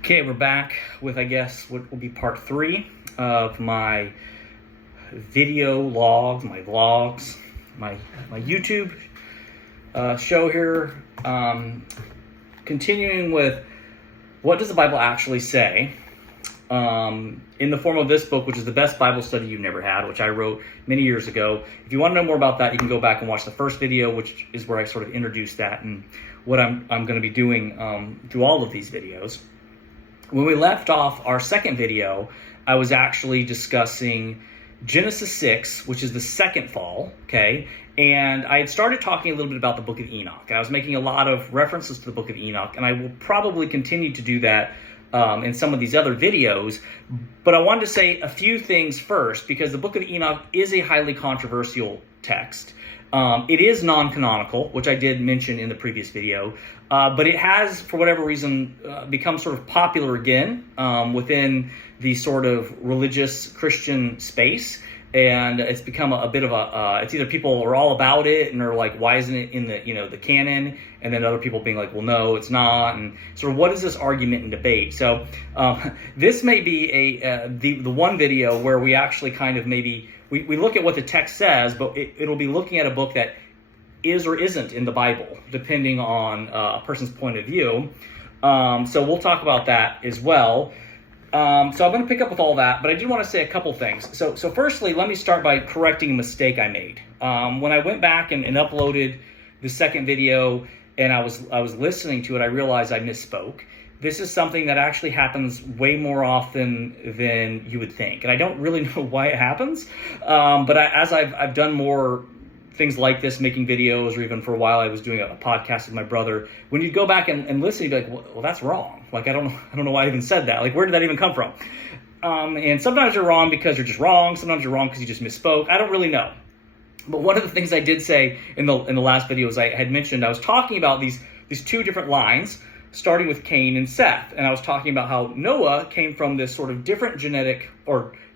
Okay, we're back with, I guess, what will be part 3 of my video logs, my vlogs, my YouTube show here. Continuing with what does the Bible actually say in the form of this book, which is the best Bible study you've never had, which I wrote many years ago. If you want to know more about that, you can go back and watch the first video, which is where I sort of introduced that and what I'm going to be doing through all of these videos. When we left off our second video, I was actually discussing Genesis 6, which is the second fall, okay? And I had started talking a little bit about the book of Enoch. I was making a lot of references to the book of Enoch, and I will probably continue to do that in some of these other videos. But I wanted to say a few things first, because the book of Enoch is a highly controversial text. It is non-canonical, which I did mention in the previous video, but it has, for whatever reason, become sort of popular again within the sort of religious Christian space, and it's become a bit of a, it's either people are all about it and are like, why isn't it in the, the canon, and then other people being like, well, no, it's not, and sort of what is this argument and debate? So this may be the one video where we actually kind of maybe, we look at what the text says, but it'll be looking at a book that is or isn't in the Bible, depending on a person's point of view. So we'll talk about that as well. So I'm going to pick up with all that, but I do want to say a couple things. So firstly, let me start by correcting a mistake I made. When I went back and uploaded the second video and I was listening to it, I realized I misspoke. This is something that actually happens way more often than you would think. And I don't really know why it happens. But as I've done more things like this, making videos, or even for a while I was doing a podcast with my brother, when you go back and listen, you'd be like, well, that's wrong. Like, I don't know why I even said that. Like, where did that even come from? And sometimes you're wrong because you're just wrong. Sometimes you're wrong because you just misspoke. I don't really know. But one of the things I did say in the last video is I had mentioned I was talking about these two different lines, starting with Cain and Seth. And I was talking about how Noah came from this sort of different genetic,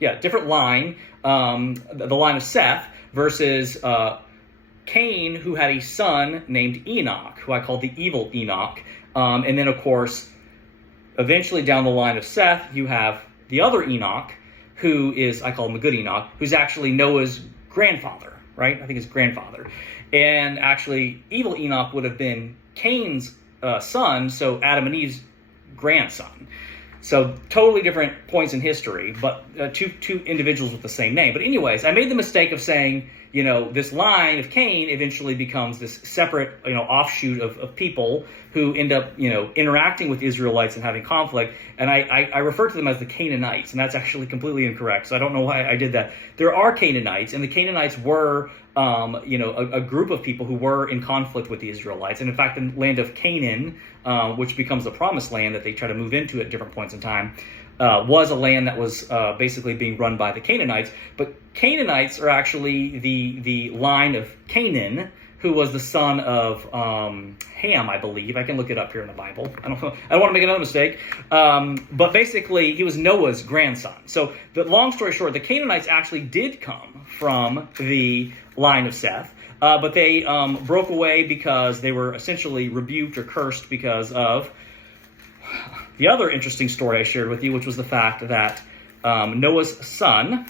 different line, the line of Seth, versus Cain, who had a son named Enoch, who I called the evil Enoch. And then, of course, eventually down the line of Seth, you have the other Enoch, who is, I call him the good Enoch, who's actually Noah's grandfather, right? I think his grandfather. And actually, evil Enoch would have been Cain's son, so Adam and Eve's grandson. So totally different points in history, but two individuals with the same name. But anyways, I made the mistake of saying, this line of Cain eventually becomes this separate, offshoot of people who end up, interacting with Israelites and having conflict. And I refer to them as the Canaanites, and that's actually completely incorrect. So I don't know why I did that. There are Canaanites, and the Canaanites were, a group of people who were in conflict with the Israelites. And in fact, the land of Canaan, which becomes the promised land that they try to move into at different points in time, was a land that was basically being run by the Canaanites. But Canaanites are actually the line of Canaan, who was the son of Ham, I believe. I can look it up here in the Bible. I don't want to make another mistake. But basically, he was Noah's grandson. So the long story short, the Canaanites actually did come from the line of Seth. But they broke away because they were essentially rebuked or cursed because of the other interesting story I shared with you, which was the fact that Noah's son,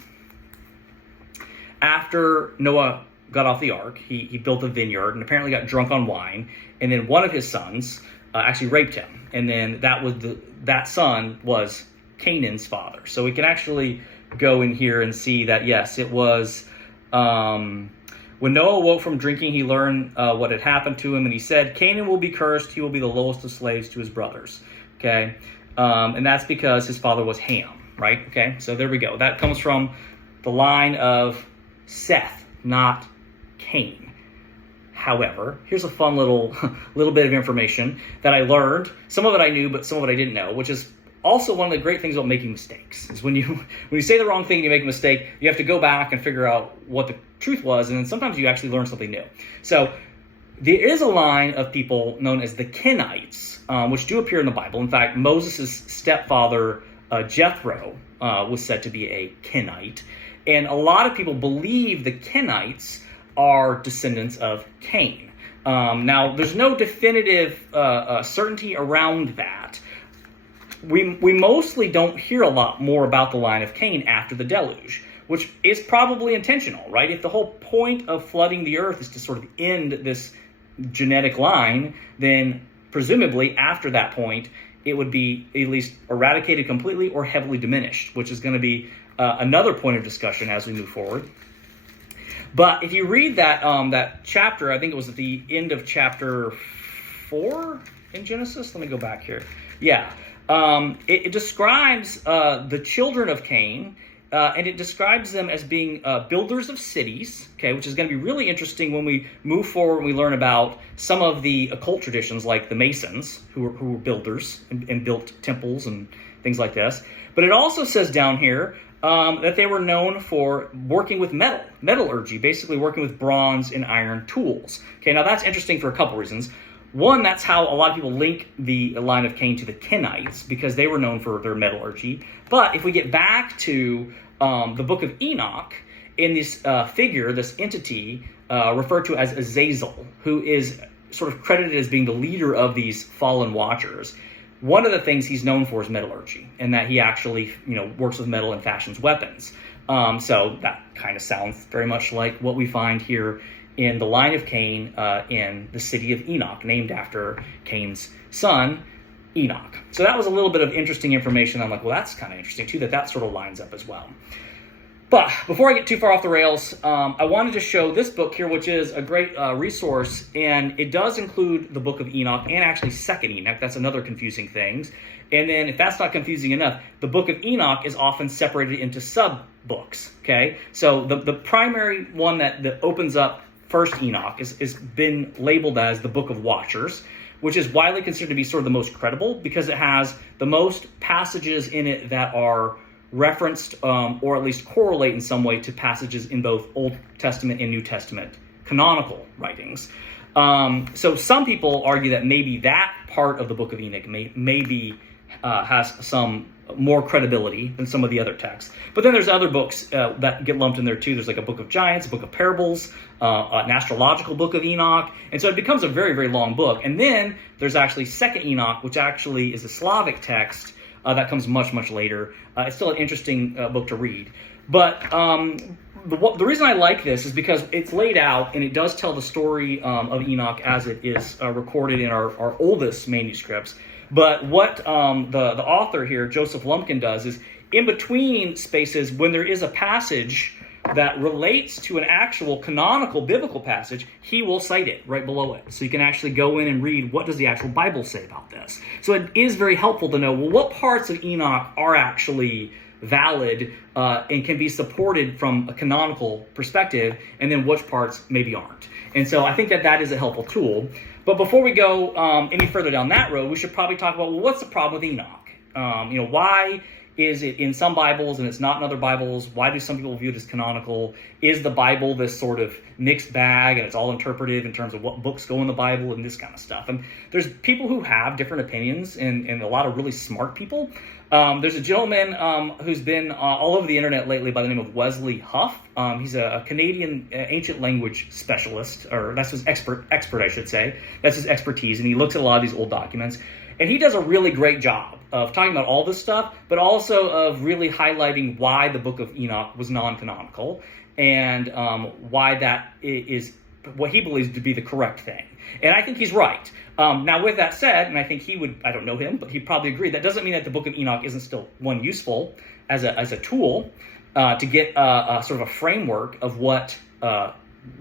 after Noah got off the ark, he built a vineyard and apparently got drunk on wine, and then one of his sons actually raped him, and then that son was Canaan's father. So we can actually go in here and see that, yes, it was when Noah awoke from drinking, he learned what had happened to him, and he said, Canaan will be cursed, he will be the lowest of slaves to his brothers. Okay, and that's because his father was Ham, right? Okay, so there we go. That comes from the line of Seth, not Cain. However, here's a fun little bit of information that I learned. Some of it I knew, but some of it I didn't know, which is also one of the great things about making mistakes. Is when you say the wrong thing, you make a mistake, you have to go back and figure out what the truth was, and then sometimes you actually learn something new. So there is a line of people known as the Kenites, which do appear in the Bible. In fact, Moses' stepfather, Jethro, was said to be a Kenite. And a lot of people believe the Kenites are descendants of Cain. Now, there's no definitive certainty around that. we mostly don't hear a lot more about the line of Cain after the deluge, which is probably intentional, right? If the whole point of flooding the earth is to sort of end this genetic line, then presumably after that point, it would be at least eradicated completely or heavily diminished, which is going to be another point of discussion as we move forward. But if you read that chapter, I think it was at the end of chapter 4 in Genesis. Let me go back here. Yeah. It describes the children of Cain, and it describes them as being builders of cities, okay, which is going to be really interesting when we move forward and we learn about some of the occult traditions like the Masons, who were builders and built temples and things like this. But it also says down here that they were known for working with metallurgy, basically working with bronze and iron tools. Okay, now that's interesting for a couple reasons. One, that's how a lot of people link the line of Cain to the Kenites, because they were known for their metallurgy. But if we get back to the book of Enoch, in this figure, this entity referred to as Azazel, who is sort of credited as being the leader of these fallen watchers, one of the things he's known for is metallurgy, and that he actually, works with metal and fashions weapons. So that kind of sounds very much like what we find here in the line of Cain in the city of Enoch, named after Cain's son, Enoch. So that was a little bit of interesting information. I'm like, well, that's kind of interesting too, that sort of lines up as well. But before I get too far off the rails, I wanted to show this book here, which is a great resource, and it does include the book of Enoch and actually 2nd Enoch. That's another confusing thing. And then if that's not confusing enough, the book of Enoch is often separated into sub-books, okay? So the primary one that opens up 1st Enoch is been labeled as the Book of Watchers, which is widely considered to be sort of the most credible because it has the most passages in it that are referenced or at least correlate in some way to passages in both Old Testament and New Testament canonical writings. So some people argue that maybe that part of the Book of Enoch maybe has some more credibility than some of the other texts. But then there's other books that get lumped in there too. There's like a Book of Giants, a Book of Parables, an astrological Book of Enoch. And so it becomes a very, very long book. And then there's actually 2nd Enoch, which actually is a Slavic text that comes much, much later. It's still an interesting book to read. But the reason I like this is because it's laid out and it does tell the story of Enoch as it is recorded in our oldest manuscripts. But what the author here, Joseph Lumpkin, does is in between spaces, when there is a passage that relates to an actual canonical biblical passage, he will cite it right below it. So you can actually go in and read, what does the actual Bible say about this? So it is very helpful to know, well, what parts of Enoch are actually valid and can be supported from a canonical perspective, and then which parts maybe aren't. And so I think that is a helpful tool. But before we go any further down that road, we should probably talk about, well, what's the problem with Enoch? Why is it in some Bibles and it's not in other Bibles? Why do some people view it as canonical? Is the Bible this sort of mixed bag and it's all interpretive in terms of what books go in the Bible and this kind of stuff? And there's people who have different opinions and a lot of really smart people. There's a gentleman who's been all over the internet lately by the name of Wesley Huff. He's a Canadian ancient language specialist, or that's his expert, I should say. That's his expertise, and he looks at a lot of these old documents. And he does a really great job of talking about all this stuff, but also of really highlighting why the Book of Enoch was non-canonical and why that is what he believes to be the correct thing. And I think he's right. Now, with that said, and I think he would, I don't know him, but he'd probably agree, that doesn't mean that the Book of Enoch isn't still, one, useful as a tool to get a sort of a framework of what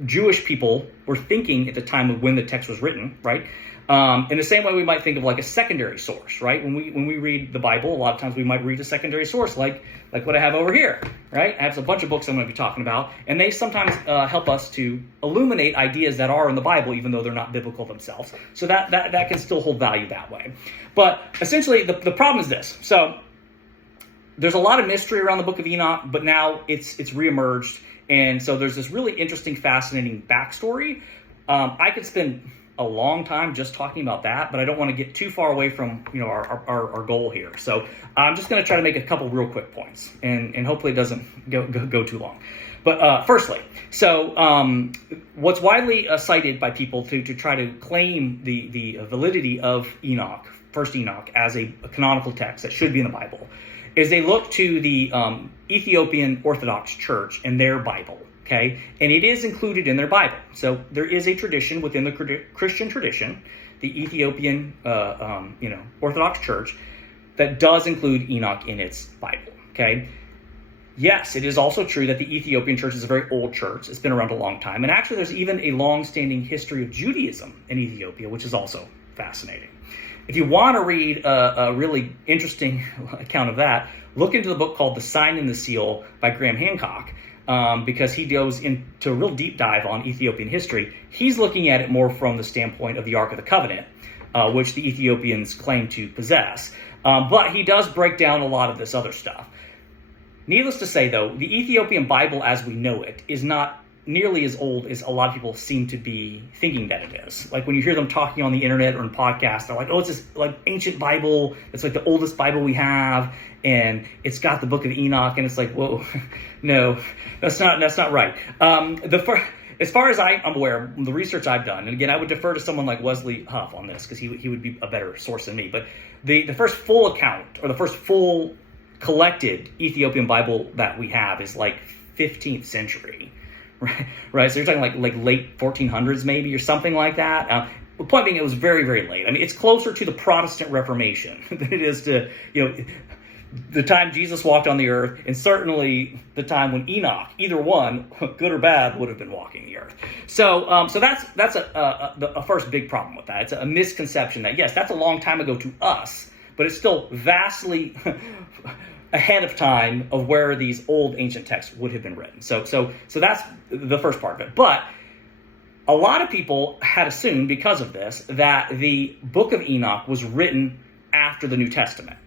Jewish people were thinking at the time of when the text was written, right? In the same way we might think of like a secondary source, right? When we read the Bible, a lot of times we might read a secondary source like what I have over here, right? I have a bunch of books I'm going to be talking about, and they sometimes help us to illuminate ideas that are in the Bible, even though they're not biblical themselves. So that can still hold value that way. But essentially, the problem is this. So there's a lot of mystery around the Book of Enoch, but now it's reemerged, and so there's this really interesting, fascinating backstory. I could spend a long time just talking about that, but I don't want to get too far away from our goal here. So I'm just going to try to make a couple real quick points, and hopefully it doesn't go too long. But firstly, so what's widely cited by people to try to claim the validity of Enoch First Enoch as a canonical text that should be in the Bible, is they look to the Ethiopian Orthodox Church and their Bible, okay? And it is included in their Bible. So there is a tradition within the Christian tradition, the Ethiopian Orthodox Church, that does include Enoch in its Bible, okay? Yes, it is also true that the Ethiopian church is a very old church. It's been around a long time. And actually, there's even a long-standing history of Judaism in Ethiopia, which is also fascinating. If you want to read a really interesting account of that, look into the book called The Sign and the Seal by Graham Hancock, because he goes into a real deep dive on Ethiopian history. He's looking at it more from the standpoint of the Ark of the Covenant, which the Ethiopians claim to possess. But he does break down a lot of this other stuff. Needless to say, though, the Ethiopian Bible as we know it is not nearly as old as a lot of people seem to be thinking that it is. Like when you hear them talking on the internet or in podcasts, they're like, oh, it's this like ancient Bible. It's like the oldest Bible we have, and it's got the book of Enoch. And it's like, whoa, no, that's not right. As far as I'm aware, the research I've done, and again, I would defer to someone like Wesley Huff on this because he would be a better source than me. But the first full account, or the first full collected Ethiopian Bible that we have is like 15th century, right? So you're talking like late 1400s maybe, or something like that. The point being, it was very, very late. I mean, it's closer to the Protestant Reformation than it is to, the time Jesus walked on the earth, and certainly the time when Enoch, either one, good or bad, would have been walking the earth. So that's a first big problem with that. It's a misconception that, yes, that's a long time ago to us, but it's still vastly ahead of time of where these old ancient texts would have been written. So that's the first part of it. But a lot of people had assumed, because of this, that the book of Enoch was written after the New Testament.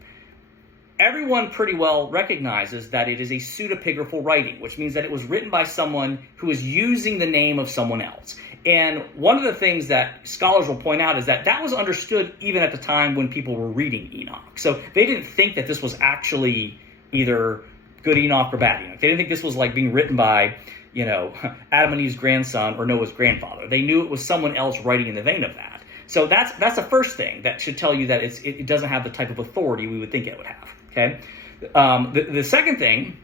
Everyone pretty well recognizes that it is a pseudepigraphal writing, which means that it was written by someone who is using the name of someone else. And one of the things that scholars will point out is that that was understood even at the time when people were reading Enoch. So they didn't think that this was actually either good Enoch or bad Enoch. They didn't think this was like being written by, Adam and Eve's grandson or Noah's grandfather. They knew it was someone else writing in the vein of that. So that's the first thing that should tell you that it doesn't have the type of authority we would think it would have. Okay. The second thing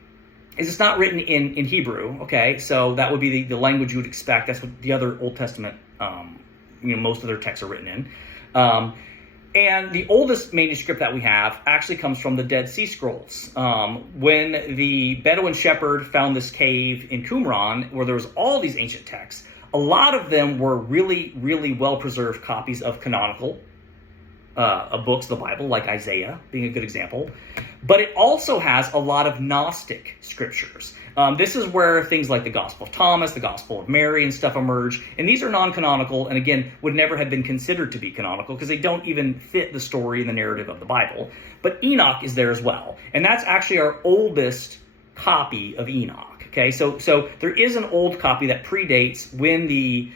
is it's not written in Hebrew. Okay, so that would be the language you would expect. That's what the other Old Testament, most of their texts are written in. And the oldest manuscript that we have actually comes from the Dead Sea Scrolls. When the Bedouin shepherd found this cave in Qumran, where there was all these ancient texts, a lot of them were really, really well-preserved copies of canonical books of the Bible, like Isaiah being a good example. But it also has a lot of Gnostic scriptures. This is where things like the Gospel of Thomas, the Gospel of Mary and stuff emerge. And these are non-canonical, and again, would never have been considered to be canonical because they don't even fit the story and the narrative of the Bible. But Enoch is there as well. And that's actually our oldest copy of Enoch. Okay, so there is an old copy that predates when the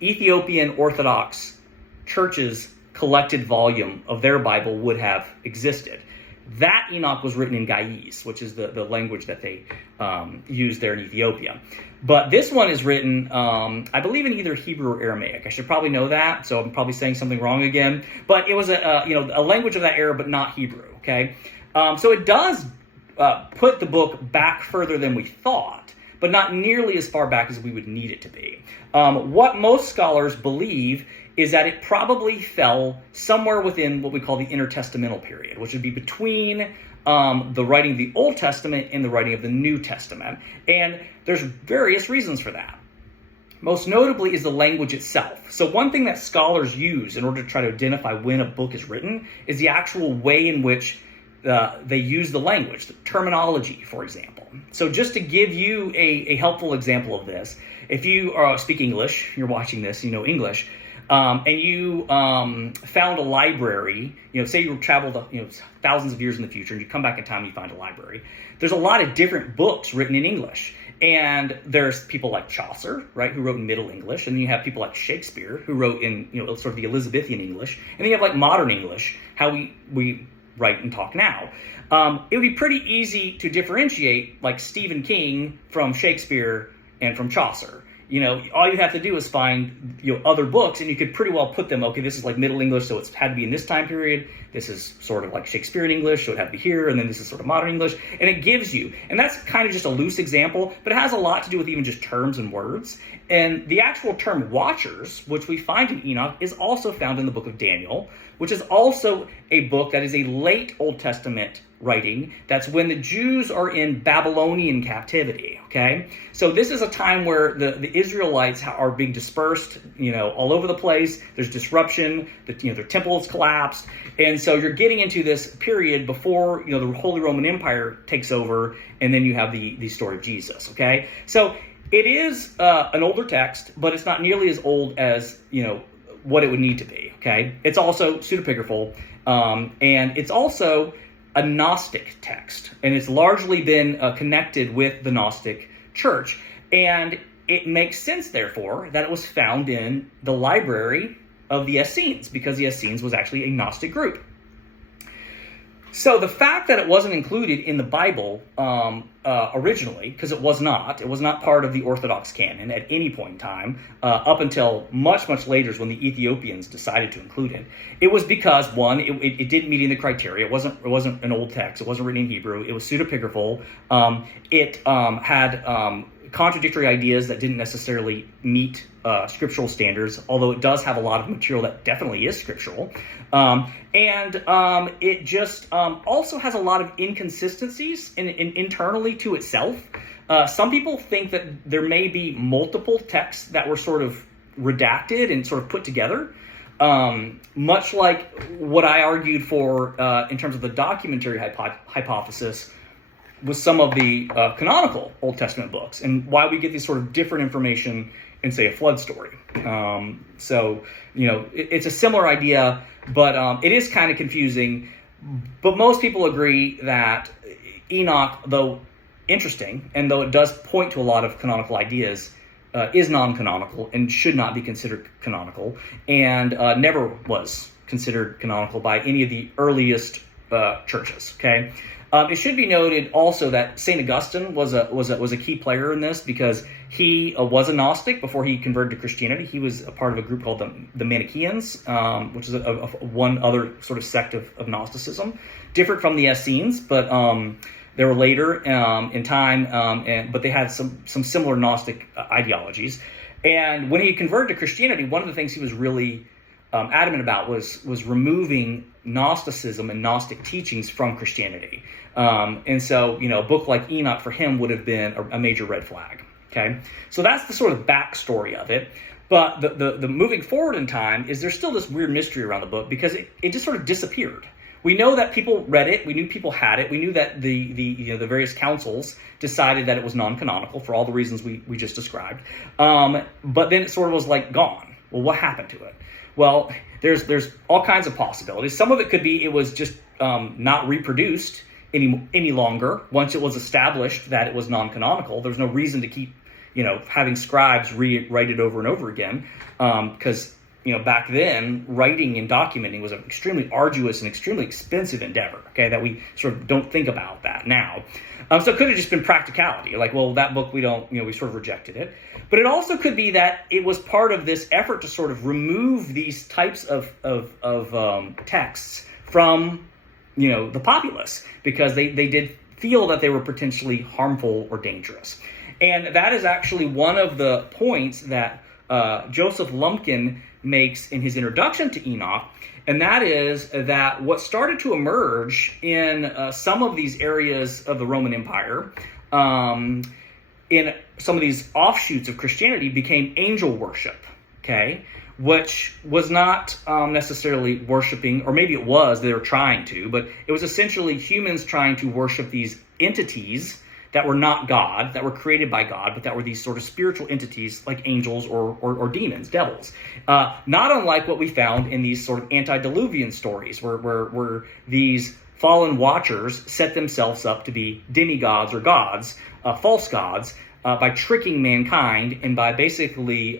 Ethiopian Orthodox Church's collected volume of their Bible would have existed. That Enoch was written in Gaiese, which is the language that they use there in Ethiopia. But this one is written, I believe, in either Hebrew or Aramaic. I should probably know that, so I'm probably saying something wrong again. But it was a language of that era, but not Hebrew. Okay, so it does put the book back further than we thought, but not nearly as far back as we would need it to be. What most scholars believe is that it probably fell somewhere within what we call the intertestamental period, which would be between the writing of the Old Testament and the writing of the New Testament. And there's various reasons for that. Most notably is the language itself. So one thing that scholars use in order to try to identify when a book is written is the actual way in which they use the language, the terminology, for example. So just to give you a helpful example of this, if you speak English, you're watching this, you know English, and you found a library, say you traveled thousands of years in the future and you come back in time and you find a library, there's a lot of different books written in English. And there's people like Chaucer, right, who wrote in Middle English, and then you have people like Shakespeare who wrote in sort of the Elizabethan English, and then you have like modern English, how we write and talk now. It would be pretty easy to differentiate like Stephen King from Shakespeare and from Chaucer. all you have to do is find other books, and you could pretty well put them, okay, this is like Middle English, so it's had to be in this time period. This is sort of like Shakespearean English, so it had to be here, and then this is sort of modern English, and it gives you, and that's kind of just a loose example, but it has a lot to do with even just terms and words. And the actual term watchers, which we find in Enoch, is also found in the book of Daniel, which is also a book that is a late Old Testament writing. That's when the Jews are in Babylonian captivity, okay? So this is a time where the Israelites are being dispersed, all over the place. There's disruption, their temples collapsed. And so you're getting into this period before, the Holy Roman Empire takes over, and then you have the story of Jesus, okay? So it is an older text, but it's not nearly as old as, what it would need to be, okay? It's also pseudepigraphal, and it's also a Gnostic text, and it's largely been connected with the Gnostic church. And it makes sense, therefore, that it was found in the library of the Essenes, because the Essenes was actually a Gnostic group. So the fact that it wasn't included in the Bible originally, because it was not part of the Orthodox canon at any point in time, up until much, much later when the Ethiopians decided to include it. It was because, one, it didn't meet in the criteria. It wasn't an old text. It wasn't written in Hebrew. It was pseudepigraphal. It had contradictory ideas that didn't necessarily meet scriptural standards, although it does have a lot of material that definitely is scriptural. It just also has a lot of inconsistencies internally to itself. Some people think that there may be multiple texts that were sort of redacted and sort of put together, much like what I argued for in terms of the documentary hypothesis with some of the canonical Old Testament books, and why we get these sort of different information in, say, a flood story. It's a similar idea, but it is kind of confusing. But most people agree that Enoch, though interesting, and though it does point to a lot of canonical ideas, is non-canonical and should not be considered canonical, and never was considered canonical by any of the earliest churches, okay? It should be noted also that St. Augustine was a key player in this, because he was a Gnostic before he converted to Christianity. He was a part of a group called the Manichaeans, which is one other sort of sect of Gnosticism, different from the Essenes, but they were later in time, but they had some similar Gnostic ideologies. And when he converted to Christianity, one of the things he was really adamant about was removing Gnosticism and Gnostic teachings from Christianity. And so, a book like Enoch for him would have been a major red flag. Okay, so that's the sort of backstory of it. But the moving forward in time is there's still this weird mystery around the book, because it just sort of disappeared. We know that people read it. We knew people had it. We knew that the various councils decided that it was non-canonical for all the reasons we just described. But then it sort of was like gone. Well, what happened to it? Well, there's all kinds of possibilities. Some of it could be it was just not reproduced any longer. Once it was established that it was non-canonical, there's no reason to keep having scribes rewrite it over and over again, because back then writing and documenting was an extremely arduous and extremely expensive endeavor. Okay, that we sort of don't think about that now. So it could have just been practicality, like, well, that book we don't, we sort of rejected it. But it also could be that it was part of this effort to sort of remove these types of texts from, the populace, because they did feel that they were potentially harmful or dangerous. And that is actually one of the points that Joseph Lumpkin makes in his introduction to Enoch, and that is that what started to emerge in some of these areas of the Roman Empire, in some of these offshoots of Christianity, became angel worship, okay, which was not necessarily worshiping, or maybe it was, they were trying to, but it was essentially humans trying to worship these entities that were not God, that were created by God, but that were these sort of spiritual entities like angels or demons, devils. Not unlike what we found in these sort of antediluvian stories, where these fallen watchers set themselves up to be demigods or gods, false gods, by tricking mankind and by basically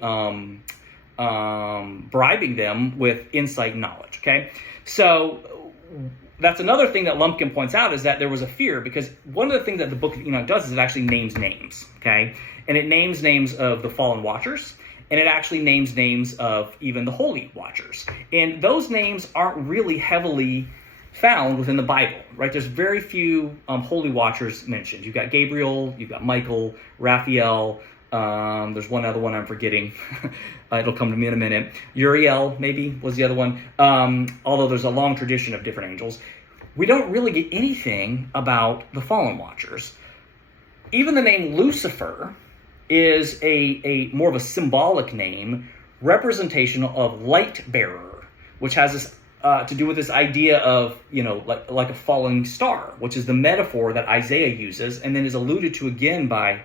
bribing them with insight and knowledge. Okay, so that's another thing that Lumpkin points out, is that there was a fear, because one of the things that the book of Enoch does is it actually names names, okay? And it names names of the fallen watchers, and it actually names names of even the holy watchers. And those names aren't really heavily found within the Bible, right? There's very few holy watchers mentioned. You've got Gabriel, you've got Michael, Raphael, there's one other one I'm forgetting. It'll come to me in a minute. Uriel, maybe, was the other one. Although there's a long tradition of different angels. We don't really get anything about the fallen watchers. Even the name Lucifer is a more of a symbolic name, representation of light bearer, which has this to do with this idea of, like a falling star, which is the metaphor that Isaiah uses and then is alluded to again by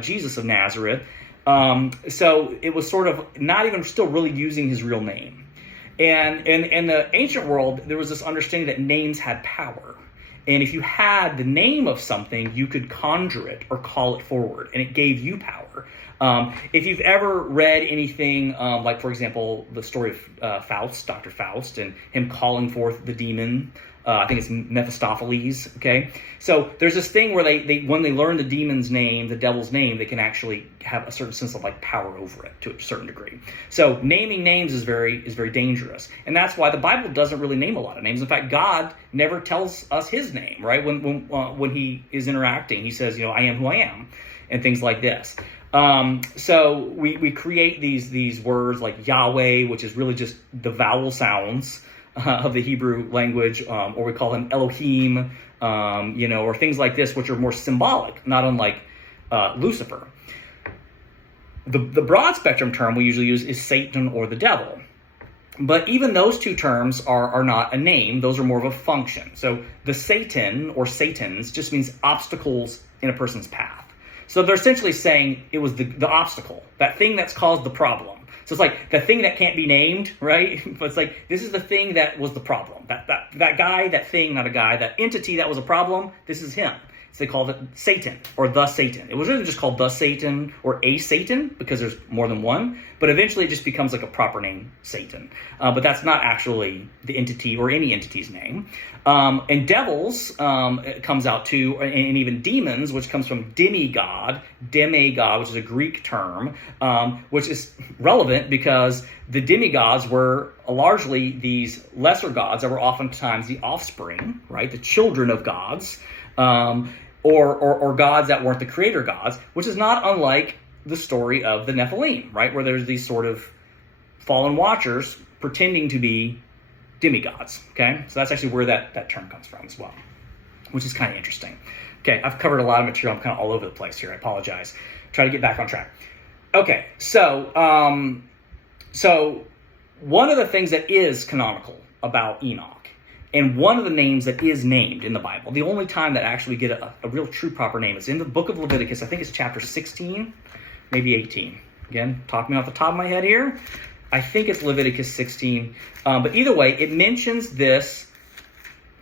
Jesus of Nazareth. So it was sort of not even still really using his real name. And in the ancient world, there was this understanding that names had power. And if you had the name of something, you could conjure it or call it forward, and it gave you power. If you've ever read anything, like, for example, the story of Faust, Dr. Faust, and him calling forth the demon, I think it's Mephistopheles, okay? So there's this thing where they when they learn the demon's name, the devil's name, they can actually have a certain sense of like power over it to a certain degree. So naming names is very dangerous. And that's why the Bible doesn't really name a lot of names. In fact, God never tells us his name, right? When he is interacting, he says, I am who I am, and things like this. So we create these words like Yahweh, which is really just the vowel sounds of the Hebrew language, or we call them Elohim, or things like this, which are more symbolic, not unlike Lucifer. The broad spectrum term we usually use is Satan or the devil. But even those two terms are not a name. Those are more of a function. So the Satan or Satans just means obstacles in a person's path. So they're essentially saying it was the obstacle, that thing that's caused the problem. So it's like the thing that can't be named, right? But it's like, this is the thing that was the problem. That guy, that thing, not a guy, that entity that was a problem, this is him. So they called it Satan or the Satan. It was really just called the Satan or a Satan because there's more than one. But eventually it just becomes like a proper name, Satan. But that's not actually the entity or any entity's name. And devils it comes out too, and even demons, which comes from demigod, which is a Greek term, which is relevant because the demigods were largely these lesser gods that were oftentimes the offspring, right? The children of gods. Or gods that weren't the creator gods, which is not unlike the story of the Nephilim, right? Where there's these sort of fallen watchers pretending to be demigods, okay? So that's actually where that term comes from as well, which is kind of interesting. Okay, I've covered a lot of material. I'm kind of all over the place here. I apologize. Try to get back on track. Okay, so one of the things that is canonical about Enoch, and one of the names that is named in the Bible, the only time that actually get a real true proper name is in the book of Leviticus. I think it's chapter 16, maybe 18. Again, talking off the top of my head here. I think it's Leviticus 16. But either way, it mentions this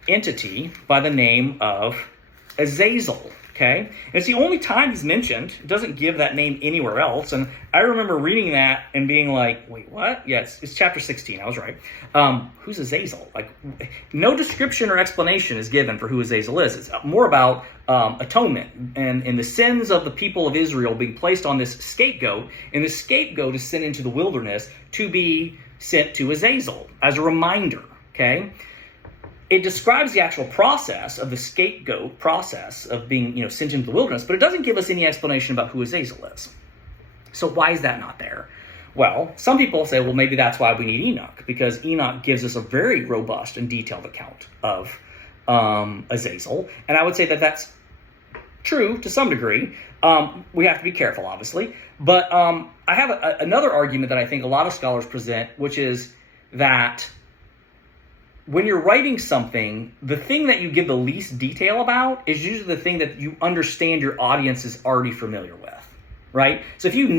entity by the name of Azazel. Okay? And it's the only time he's mentioned. It doesn't give that name anywhere else. And I remember reading that and being like, wait, what? Yeah, it's chapter 16. I was right. Who's Azazel? Like, no description or explanation is given for who Azazel is. It's more about atonement and the sins of the people of Israel being placed on this scapegoat. And the scapegoat is sent into the wilderness to be sent to Azazel as a reminder. Okay? It describes the actual process of the scapegoat process of being, sent into the wilderness, but it doesn't give us any explanation about who Azazel is. So why is that not there? Well, some people say, well, maybe that's why we need Enoch, because Enoch gives us a very robust and detailed account of Azazel. And I would say that that's true to some degree. We have to be careful, obviously. But I have another argument that I think a lot of scholars present, which is that when you're writing something, the thing that you give the least detail about is usually the thing that you understand your audience is already familiar with, right? So if you're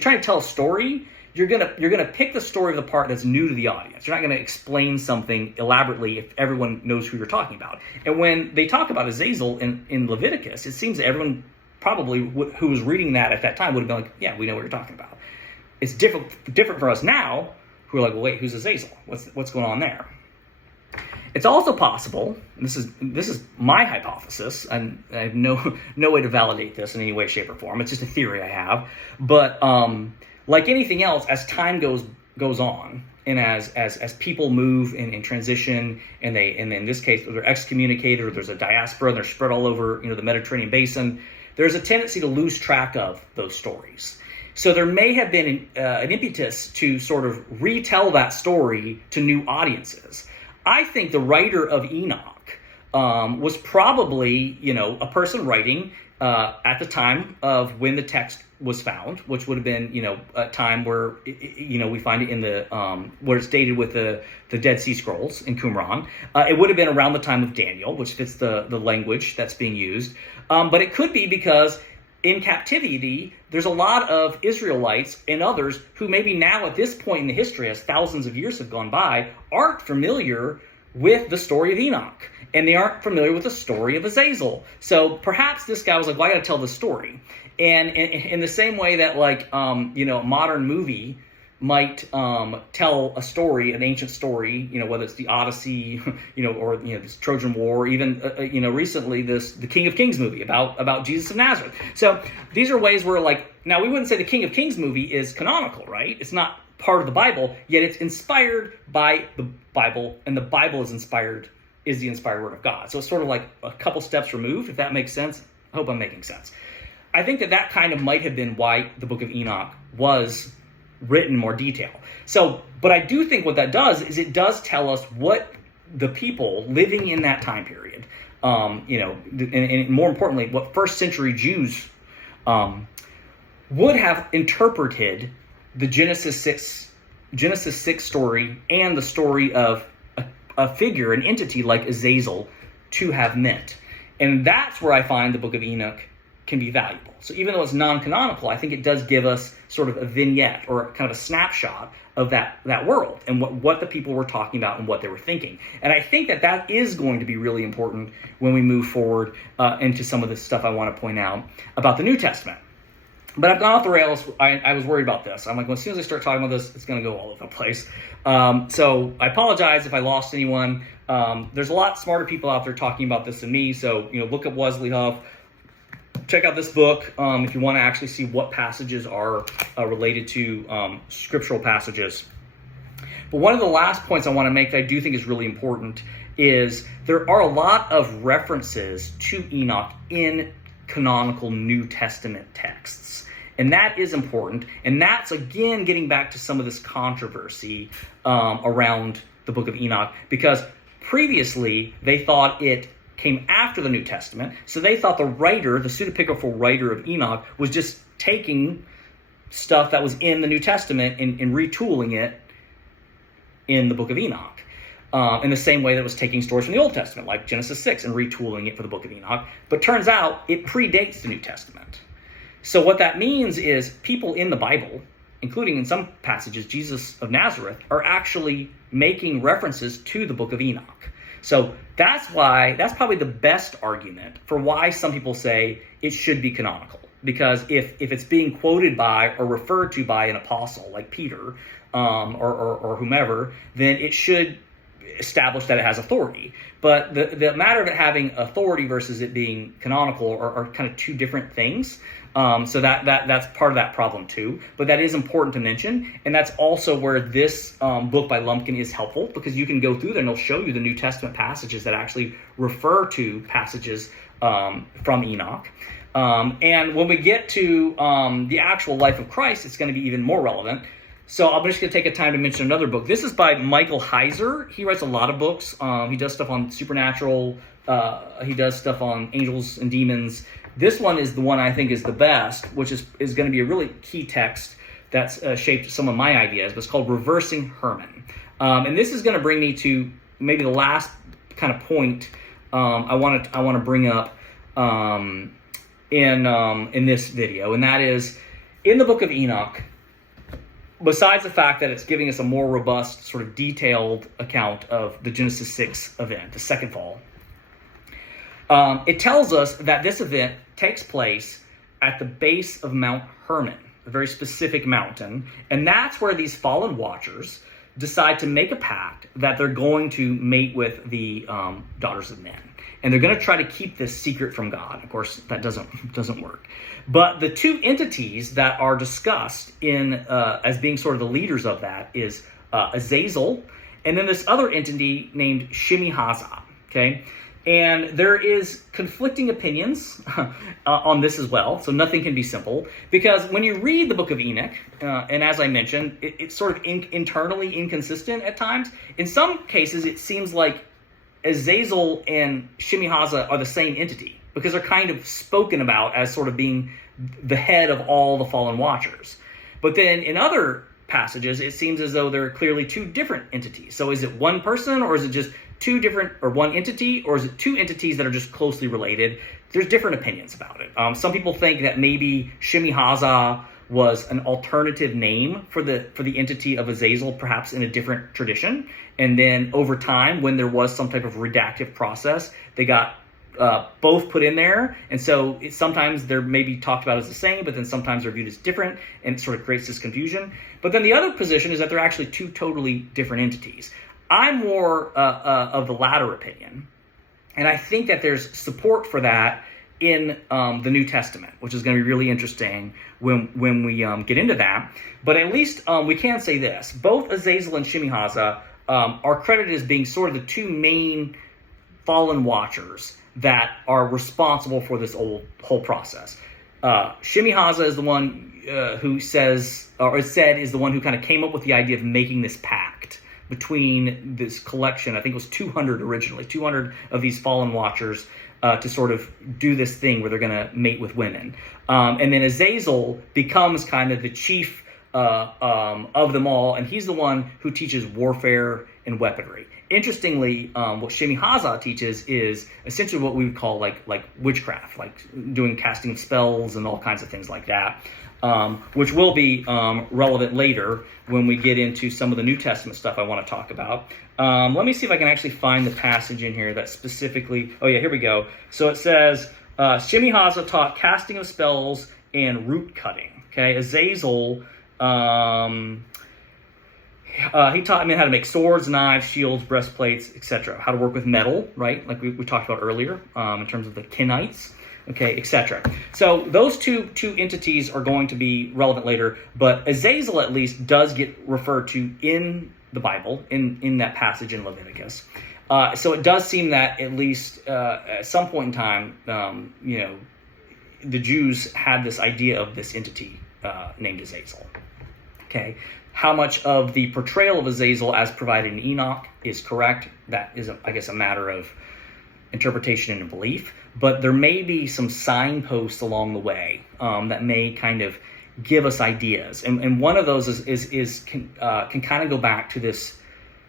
trying to tell a story, you're gonna pick the story of the part that's new to the audience. You're not gonna explain something elaborately if everyone knows who you're talking about. And when they talk about Azazel in Leviticus, it seems that everyone probably who was reading that at that time would have been like, yeah, we know what you're talking about. It's different for us now, who are like, well, wait, who's Azazel? What's going on there? It's also possible, and this is my hypothesis, and I have no way to validate this in any way, shape, or form. It's just a theory I have. But like anything else, as time goes on, and as people move and transition, and in this case they're excommunicated, or there's a diaspora and they're spread all over the Mediterranean basin, there's a tendency to lose track of those stories. So there may have been an impetus to sort of retell that story to new audiences. I think the writer of Enoch was probably, a person writing at the time of when the text was found, which would have been, a time where, we find it in the, where it's dated with the Dead Sea Scrolls in Qumran. It would have been around the time of Daniel, which fits the language that's being used. But it could be because in captivity, there's a lot of Israelites and others who maybe now at this point in the history, as thousands of years have gone by, aren't familiar with the story of Enoch. And they aren't familiar with the story of Azazel. So perhaps this guy was like, well, I got to tell the story. And in the same way that a modern movie might tell a story, an ancient story, whether it's the Odyssey, or this Trojan War, or even recently the King of Kings movie about Jesus of Nazareth. So these are ways where now we wouldn't say the King of Kings movie is canonical, right? It's not part of the Bible, yet it's inspired by the Bible, and the Bible is the inspired word of God. So it's sort of like a couple steps removed, if that makes sense. I hope I'm making sense. I think that kind of might have been why the book of Enoch was written in more detail. So, but I do think what that does is it does tell us what the people living in that time period, and more importantly, what first century Jews would have interpreted the Genesis 6 story and the story of a figure, an entity like Azazel, to have meant. And that's where I find the book of Enoch can be valuable. So even though it's non-canonical, I think it does give us sort of a vignette or kind of a snapshot of that world and what the people were talking about and what they were thinking. And I think that is going to be really important when we move forward into some of the stuff I want to point out about the New Testament. But I've gone off the rails. I was worried about this. I'm like, well, as soon as I start talking about this, it's going to go all over the place. So I apologize if I lost anyone. There's a lot smarter people out there talking about this than me. So, look up Wesley Huff. Check out this book if you want to actually see what passages are related to scriptural passages. But one of the last points I want to make that I do think is really important is there are a lot of references to Enoch in canonical New Testament texts. And that is important. And that's, again, getting back to some of this controversy around the book of Enoch, because previously they thought it came after the New Testament. So they thought the writer, the pseudepigraphal writer of Enoch, was just taking stuff that was in the New Testament and retooling it in the book of Enoch. In the same way that it was taking stories from the Old Testament, like Genesis 6, and retooling it for the book of Enoch. But turns out it predates the New Testament. So what that means is people in the Bible, including in some passages, Jesus of Nazareth, are actually making references to the book of Enoch. So that's probably the best argument for why some people say it should be canonical. Because if it's being quoted by or referred to by an apostle like Peter or whomever, then it should establish that it has authority. But the matter of it having authority versus it being canonical are kind of two different things. So that's part of that problem too. But that is important to mention. And that's also where this book by Lumpkin is helpful, because you can go through there and it'll show you the New Testament passages that actually refer to passages from Enoch. And when we get to the actual life of Christ, it's going to be even more relevant. So I'm just going to take a time to mention another book. This is by Michael Heiser. He writes a lot of books. He does stuff on supernatural. He does stuff on angels and demons. This one is the one I think is the best, which is going to be a really key text that's shaped some of my ideas. But it's called Reversing Herman. And this is going to bring me to maybe the last kind of point I want to bring up in this video. And that is, in the book of Enoch, besides the fact that it's giving us a more robust, sort of detailed account of the Genesis 6 event, the second fall, it tells us that this event takes place at the base of Mount Hermon, a very specific mountain. And that's where these fallen watchers decide to make a pact that they're going to mate with the daughters of men. And they're going to try to keep this secret from God. Of course, that doesn't work. But the two entities that are discussed in as being sort of the leaders of that is Azazel, and then this other entity named Shemi-Hazah. Okay, and there is conflicting opinions on this as well. So nothing can be simple, because when you read the book of Enoch, and as I mentioned, it's sort of internally inconsistent at times. In some cases, it seems like Azazel and Shemi-Hazah are the same entity, because they're kind of spoken about as sort of being the head of all the fallen watchers. But then in other passages, it seems as though they're clearly two different entities. So is it one person, or is it just two different, or one entity, or is it two entities that are just closely related? There's different opinions about it. Some people think that maybe Shemi-Hazah was an alternative name for the entity of Azazel, perhaps in a different tradition. And then over time, when there was some type of redactive process, they got both put in there. And so sometimes they're maybe talked about as the same, but then sometimes they're viewed as different, and it sort of creates this confusion. But then the other position is that they're actually two totally different entities. I'm more of the latter opinion. And I think that there's support for that in the New Testament, which is going to be really interesting when we get into that. But at least we can say this. Both Azazel and Shemi-Hazah are credited as being sort of the two main fallen watchers that are responsible for this whole process. Shemi-Hazah is the one who says, or is said, is the one who kind of came up with the idea of making this pact between this collection. I think it was 200 originally, 200 of these fallen watchers to sort of do this thing where they're going to mate with women. And then Azazel becomes kind of the chief of them all, and he's the one who teaches warfare and weaponry. Interestingly, what Shemi-Hazah teaches is essentially what we would call like witchcraft, like doing casting of spells and all kinds of things like that, which will be relevant later when we get into some of the New Testament stuff I want to talk about. Let me see if I can actually find the passage in here that specifically... Oh yeah, here we go. So it says, Shemi-Hazah taught casting of spells and root cutting. Okay, Azazel... he taught me how to make swords, knives, shields, breastplates, etc. How to work with metal, right? Like we talked about earlier, in terms of the Kenites, okay, etc. So those two entities are going to be relevant later, but Azazel at least does get referred to in the Bible, in that passage in Leviticus. So it does seem that at least at some point in time, the Jews had this idea of this entity named Azazel. Okay, how much of the portrayal of Azazel as provided in Enoch is correct, that is, I guess, a matter of interpretation and belief. But there may be some signposts along the way that may kind of give us ideas. And one of those can kind of go back to this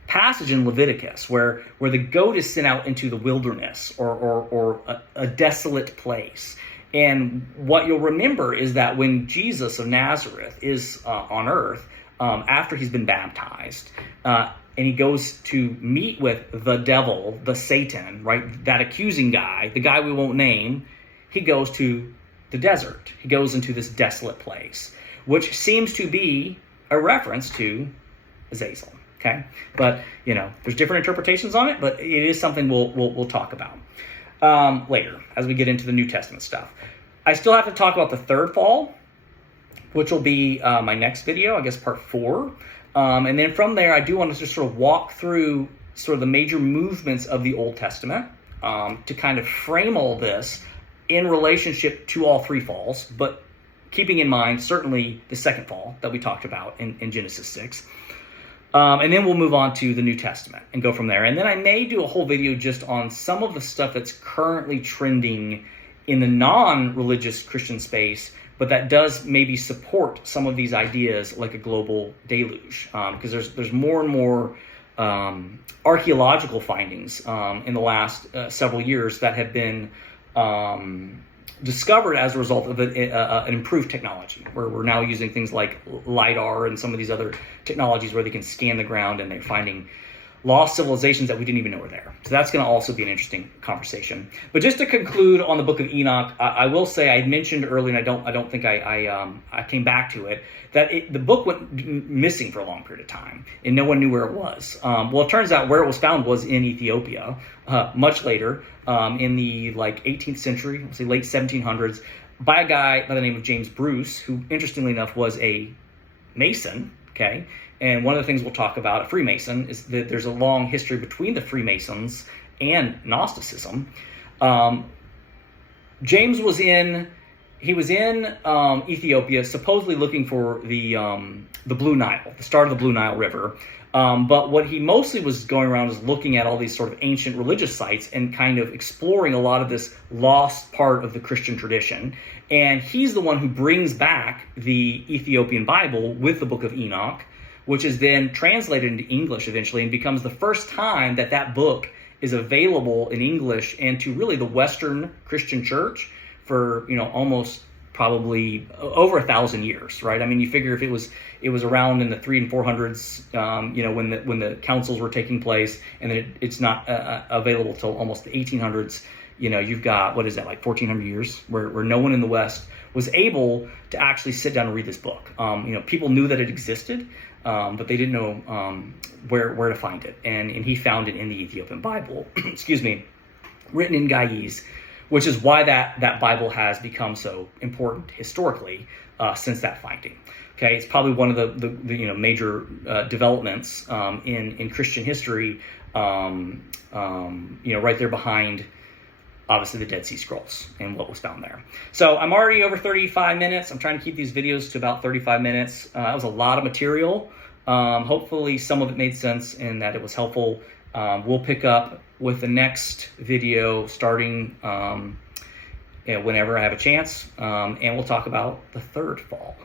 passage in Leviticus where the goat is sent out into the wilderness or a desolate place. And what you'll remember is that when Jesus of Nazareth is on earth, after he's been baptized, and he goes to meet with the devil, the Satan, right, that accusing guy, the guy we won't name, he goes to the desert. He goes into this desolate place, which seems to be a reference to Azazel. Okay, but there's different interpretations on it, but it is something we'll talk about later as we get into the New Testament stuff. I still have to talk about the third fall, which will be my next video, I guess part 4. And then from there, I do want to just sort of walk through sort of the major movements of the Old Testament to kind of frame all this in relationship to all 3 falls, but keeping in mind certainly the second fall that we talked about in Genesis 6. And then we'll move on to the New Testament and go from there. And then I may do a whole video just on some of the stuff that's currently trending in the non-religious Christian space, but that does maybe support some of these ideas like a global deluge, because there's more and more archaeological findings in the last several years that have been discovered as a result of an improved technology, where we're now using things like LiDAR and some of these other technologies where they can scan the ground, and they're finding lost civilizations that we didn't even know were there. So that's going to also be an interesting conversation. But just to conclude on the book of Enoch, I will say, I mentioned earlier, and I don't think I came back to it, that the book went missing for a long period of time, and no one knew where it was. Well, it turns out where it was found was in Ethiopia, much later, in the 18th century, let's say late 1700s, by a guy by the name of James Bruce, who, interestingly enough, was a Mason. Okay, and one of the things we'll talk about at Freemason is that there's a long history between the Freemasons and Gnosticism. James was in Ethiopia, supposedly looking for the Blue Nile, the start of the Blue Nile River. But what he mostly was going around is looking at all these sort of ancient religious sites and kind of exploring a lot of this lost part of the Christian tradition. And he's the one who brings back the Ethiopian Bible with the book of Enoch, which is then translated into English eventually and becomes the first time that that book is available in English and to really the Western Christian church for, almost probably over 1,000 years, right? I mean, you figure if it was around in the 300s and 400s, when the councils were taking place, and then it's not available till almost the 1800s. You've got, 1,400 years where no one in the West was able to actually sit down and read this book. People knew that it existed, but they didn't know where to find it. And he found it in the Ethiopian Bible, excuse me, written in Ge'ez, which is why that Bible has become so important historically since that finding. Okay, it's probably one of the major developments in Christian history. Right there behind, obviously, the Dead Sea Scrolls and what was found there. So I'm already over 35 minutes. I'm trying to keep these videos to about 35 minutes. That was a lot of material. Hopefully some of it made sense and that it was helpful. We'll pick up with the next video starting whenever I have a chance, and we'll talk about the third fall.